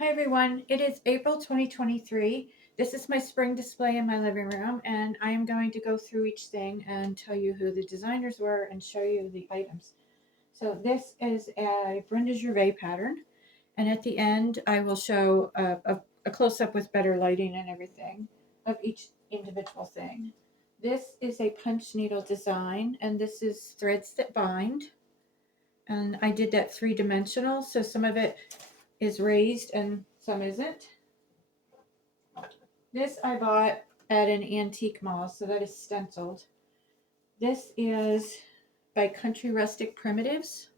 Hi everyone, it is April 2023. This is my spring display in my living room, and I am going to go through each thing and tell you who the designers were and show you the items. So this is a Brenda Gervais pattern, and at the end I will show a close-up with better lighting and everything of each individual thing. This is a punch needle design, and this is threads that bind, and I did that three-dimensional, so some of it is raised and some isn't. This I bought at an antique mall, so that is stenciled. This is by Country Rustic Primitives.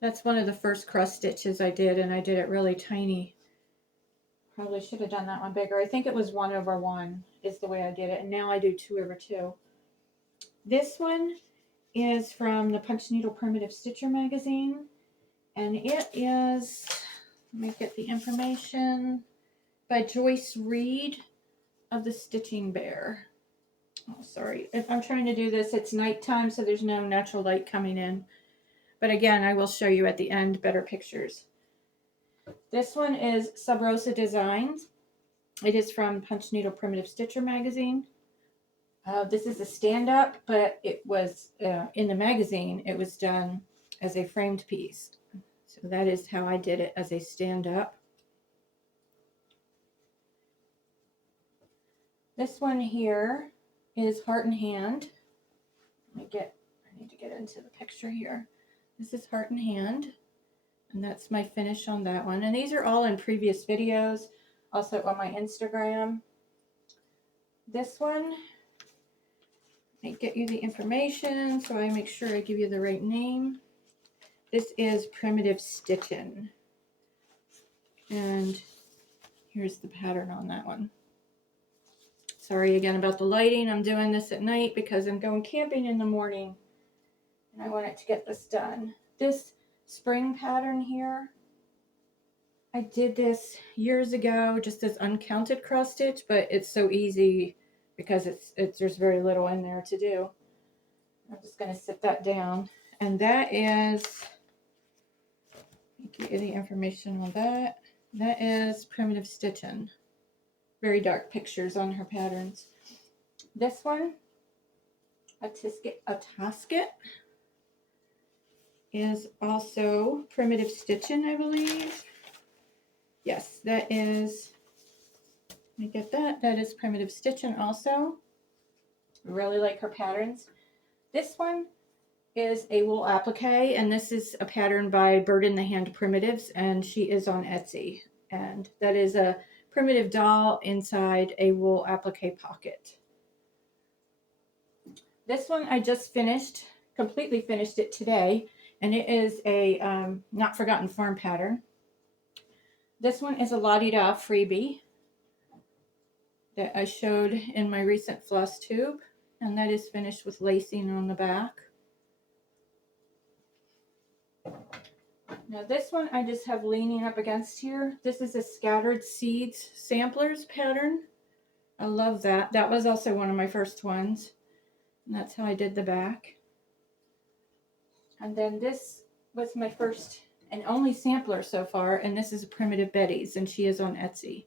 That's one of the first cross stitches I did, and I did it really tiny. Probably should have done that one bigger. I think it was 1/1 is the way I did it, and now I do 2/2. This one is from the Punch Needle Primitive Stitcher magazine, and it is, let me get the information, by Joyce Reed of the Stitching Bear. Oh, sorry. If I'm trying to do this, it's nighttime, so there's no natural light coming in. But again, I will show you at the end better pictures. This one is Sub Rosa Designs. It is from Punch Needle Primitive Stitcher magazine. This is a stand-up, but it was in the magazine, it was done as a framed piece. So that is how I did it, as a stand-up. This one here is Heart and Hand. I need to get into the picture here. This is Heart and Hand, and that's my finish on that one. And these are all in previous videos, also on my Instagram. This one, I get you the information, so I make sure I give you the right name. This is Primitive Stitchin'. And here's the pattern on that one. Sorry again about the lighting. I'm doing this at night because I'm going camping in the morning, and I wanted to get this done. This spring pattern here, I did this years ago just as uncounted cross stitch, but it's so easy because there's very little in there to do. I'm just going to sit that down, and that is, let me give you the information on that. That is Primitive Stitchin'. Very dark pictures on her patterns. This one, a Tasket, is also Primitive Stitchin', I believe. Yes, that is, let me get that. That is Primitive Stitchin' also. I really like her patterns. This one is a wool applique, and this is a pattern by Bird in the Hand Primitives, and she is on Etsy. And that is a primitive doll inside a wool applique pocket. This one I just finished, completely finished it today, and it is a Not Forgotten Farm pattern. This one is a La-Di-Da freebie that I showed in my recent floss tube, and that is finished with lacing on the back. Now this one I just have leaning up against here. This is a Scattered Seeds Samplers pattern. I love that. That was also one of my first ones. And that's how I did the back. And then this was my first and only sampler so far, and this is a Primitive Betty's, and she is on Etsy.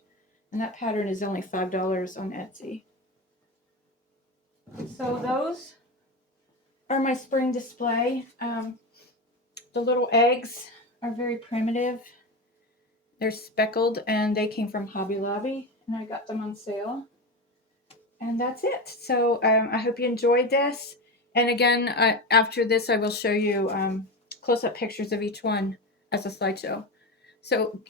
And that pattern is only $5 on Etsy. So those are my spring display. The little eggs are very primitive. They're speckled, and they came from Hobby Lobby, and I got them on sale. And that's it. So I hope you enjoyed this. And again, after this, I will show you close-up pictures of each one as a slideshow. So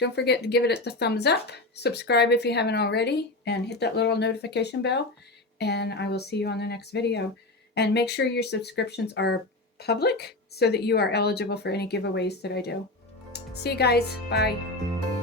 don't forget to give it the thumbs up, subscribe if you haven't already, and hit that little notification bell. And I will see you on the next video. And make sure your subscriptions are public so that you are eligible for any giveaways that I do. See you guys. Bye.